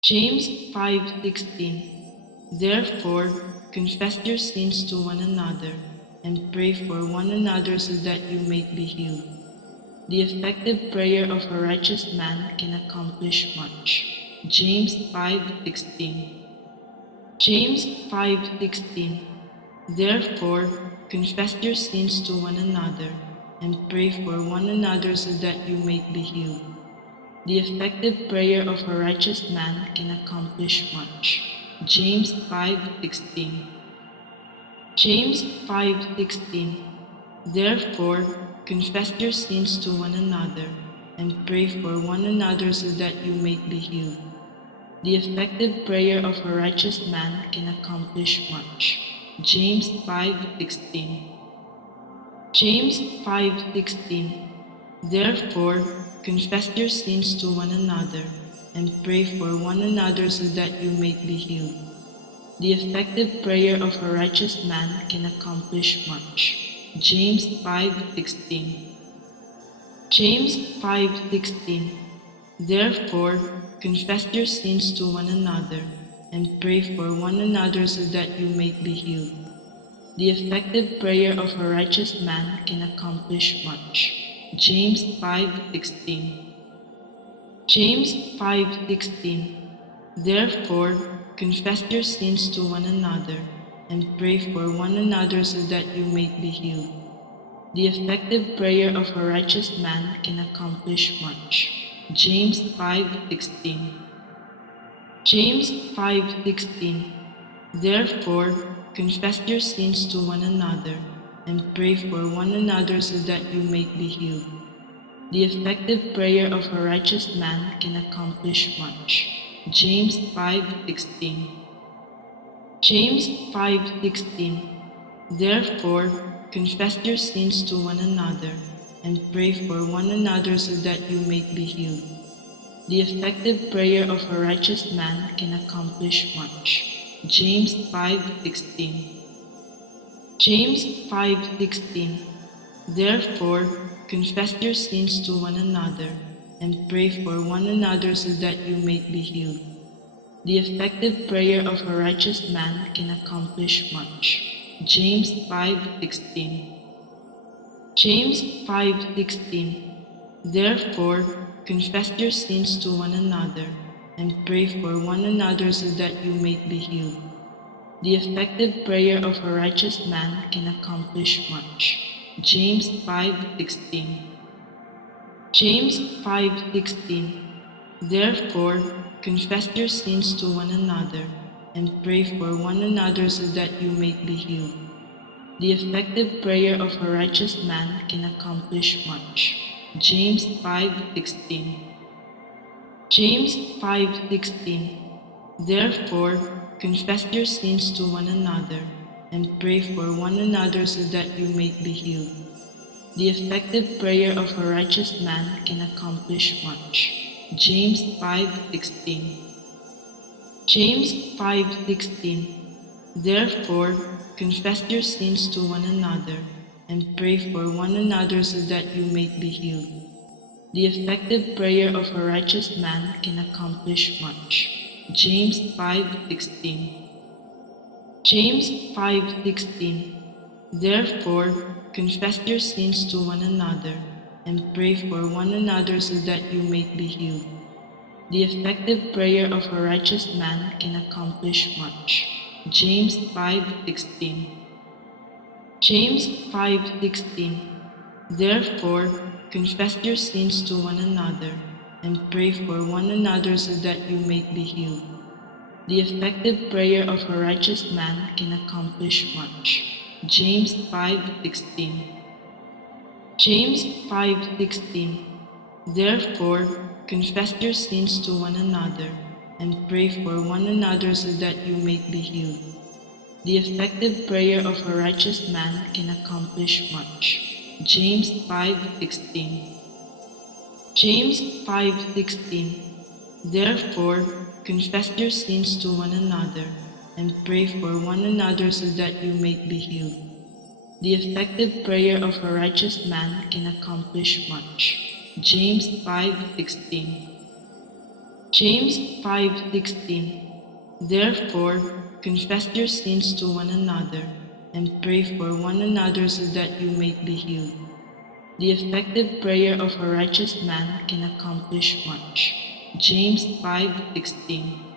James 5:16. Therefore, confess your sins to one another and pray for one another so that you may be healed. The effective prayer of a righteous man can accomplish much. James 5:16. James 5:16. Therefore, confess your sins to one another and pray for one another so that you may be healed. The effective prayer of a righteous man can accomplish much. James 5:16. James 5:16. Therefore, confess your sins to one another and pray for one another so that you may be healed. The effective prayer of a righteous man can accomplish much. James 5:16. James 5:16. Therefore, confess your sins to one another and pray for one another so that you may be healed. The effective prayer of a righteous man can accomplish much. James 5:16. James 5:16. Therefore, confess your sins to one another and pray for one another so that you may be healed. The effective prayer of a righteous man can accomplish much. James 5:16. James 5:16. Therefore, confess your sins to one another and pray for one another so that you may be healed. The effective prayer of a righteous man can accomplish much. James 5:16. James 5:16. Therefore, confess your sins to one another and pray for one another so that you may be healed. The effective prayer of a righteous man can accomplish much. James 5:16. James 5:16. Therefore, confess your sins to one another and pray for one another so that you may be healed. The effective prayer of a righteous man can accomplish much. James 5:16. James 5:16. Therefore, confess your sins to one another and pray for one another so that you may be healed. The effective prayer of a righteous man can accomplish much. James 5:16. James 5:16. Therefore, confess your sins to one another and pray for one another so that you may be healed. The effective prayer of a righteous man can accomplish much. James 5:16. James 5:16. Therefore, confess your sins to one another and pray for one another so that you may be healed. The effective prayer of a righteous man can accomplish much. James 5:16. James 5:16. Therefore, confess your sins to one another and pray for one another so that you may be healed. The effective prayer of a righteous man can accomplish much. James 5:16. James 5:16. Therefore, confess your sins to one another and pray for one another so that you may be healed. The effective prayer of a righteous man can accomplish much. James 5:16. James 5:16. Therefore, confess your sins to one another and pray for one another so that you may be healed. The effective prayer of a righteous man can accomplish much. James 5:16. James 5:16. Therefore, confess your sins to one another and pray for one another so that you may be healed. The effective prayer of a righteous man can accomplish much. James 5:16. James 5:16. Therefore, confess your sins to one another and pray for one another so that you may be healed. The effective prayer of a righteous man can accomplish much. James 5:16. James 5:16. Therefore, confess your sins to one another and pray for one another so that you may be healed. The effective prayer of a righteous man can accomplish much. James 5:16. James 5:16. Therefore, confess your sins to one another and pray for one another so that you may be healed. The effective prayer of a righteous man can accomplish much. James 5:16.